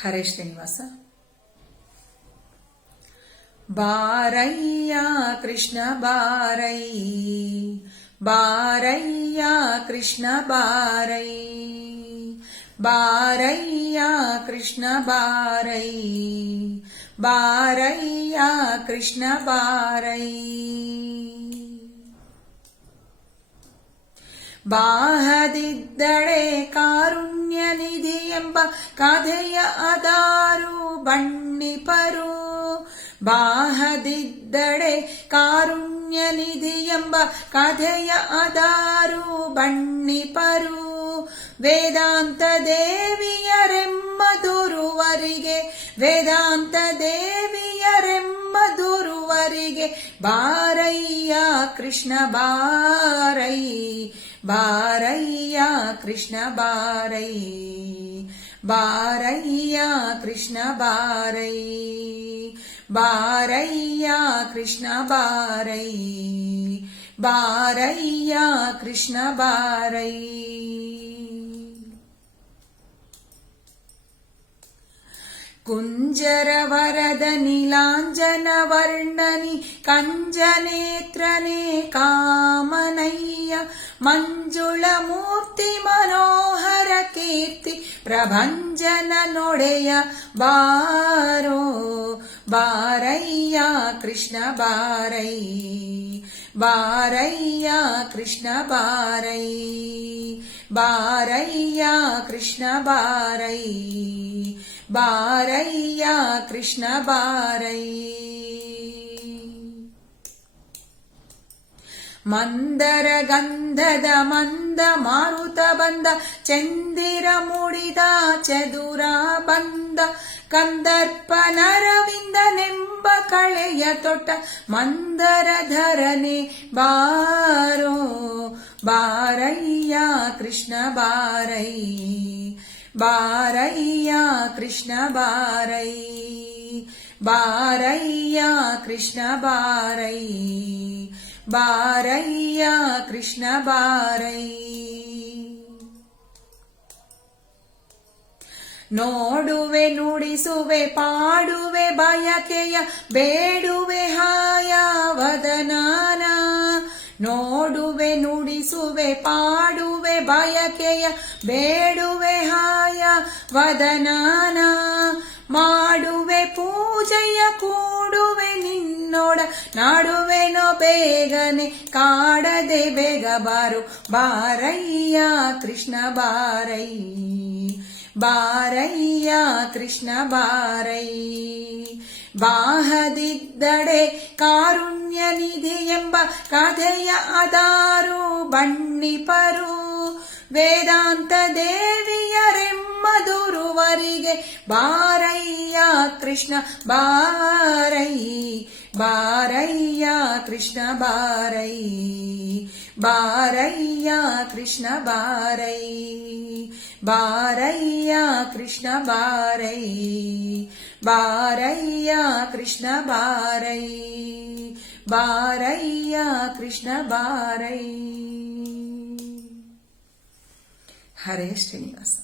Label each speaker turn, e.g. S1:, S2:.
S1: ಹರೇ ಶ್ರೀನಿವಾಸ ಬಾರಯ್ಯ ಕೃಷ್ಣ ಬಾರೈ ಬಾರಯ್ಯ ಕೃಷ್ಣ ಬಾರೈ ಬಾರಯ್ಯ ಕೃಷ್ಣ ಬಾರೈ ಬಾರಯ್ಯ ಕೃಷ್ಣ ಬಾರೈ ಬಾಹದಿದ್ದಳೆ ಕಾರುಣ್ಯ ನಿಧಿ ಎಂಬ ಕಥೆಯ ಅದಾರು ಬಣ್ಣಿಪರು. ಬಾಹದಿದ್ದಳೆ ಕಾರುಣ್ಯ ನಿಧಿ ಎಂಬ ಕಥೆಯ ಅದಾರು ಬಣ್ಣಿಪರು. ವೇದಾಂತ ದೇವಿಯರೆಮ್ಮ ದುರುವರಿಗೆ, ವೇದಾಂತ ದೇವಿಯರೆಮ್ಮ ದುರುವರಿಗೆ, ಬಾರಯ್ಯ ಕೃಷ್ಣ ಬಾರೈ బారయ్యా కృష్ణ బారై. బారయ్యా కృష్ణ బారై. బారయ్యా కృష్ణ బారై. బారయ్యా కృష్ణ బారై. कुञ्जरवरदनिलाञ्जनवर्णनि कञ्जनेत्रने कामनै मञ्जुळमूर्ति मनोहर कीर्ति प्रभञ्जन नोडय बारो बारय्या कृष्णबारय बारय्या कृष्णबारय बारय्या कृष्णबारय बारय्या कृष्णबारय ಮಂದರ ಗಂಧದ ಮಂದ ಮಾರುತ ಬಂದ ಚಂದಿರ ಮುಡಿದ ಚದುರ ಬಂದ ಕಂದರ್ಪನರವಿಂದ ನೆಂಬ ಕಳೆಯ ತೊಟ್ಟ ಮಂದರ ಧರನೆ ಬಾರೋ ಬಾರಯ್ಯ ಕೃಷ್ಣ ಬಾರೈ ಬಾರಯ್ಯ ಕೃಷ್ಣ ಬಾರೈ ಬಾರಯ್ಯ ಕೃಷ್ಣ ಬಾರೈ ಬಾರಯ್ಯ, ಕೃಷ್ಣ ಬಾರೈ. ನೋಡುವೆ, ನುಡಿಸುವೆ, ಪಾಡುವೆ, ಬಯಕೆಯ, ಬೇಡುವೆ ಹಾಯ ವದನಾನ ನೋಡುವೆ, ನುಡಿಸುವೆ, ಪಾಡುವೆ, ಬಯಕೆಯ, ಬೇಡುವೆ ಹಾಯ ವದನಾನ ಮಾಡುವೆ, ಪೂಜೆಯ, ಕೂಡುವೆ ನಾಡುವೆನೋ ಬೇಗನೆ ಕಾಡದೆ ಬೇಗ ಬಾರು. ಬಾರಯ್ಯ, ಕೃಷ್ಣ ಬಾರೈ. ಬಾರಯ್ಯ, ಕೃಷ್ಣ ಬಾರೈ. ಬಾಹದಿದ್ದಡೆ ಕಾರುಣ್ಯ ನಿಧಿ ಎಂಬ ಕಥೆಯ ಅದಾರು ಬಣ್ಣಿಪರು ವೇದಾಂತ ದೇವಿಯರೆಮ್ಮ ದುರುವರಿಗೆ ಬಾರಯ್ಯ ಕೃಷ್ಣ ಬಾರೈ ಬಾರಯ್ಯ ಕೃಷ್ಣ ಬಾರೈ ಬಾರಯ್ಯ ಕೃಷ್ಣ ಬಾರೈ ಬಾರಯ್ಯ ಕೃಷ್ಣ ಬಾರೈ ಬಾರಯ್ಯ ಕೃಷ್ಣ ಬಾರೈ ಬಾರಯ್ಯ ಕೃಷ್ಣ ಬಾರೈ ಹರೇ ಶ್ರೀನಿವಾಸ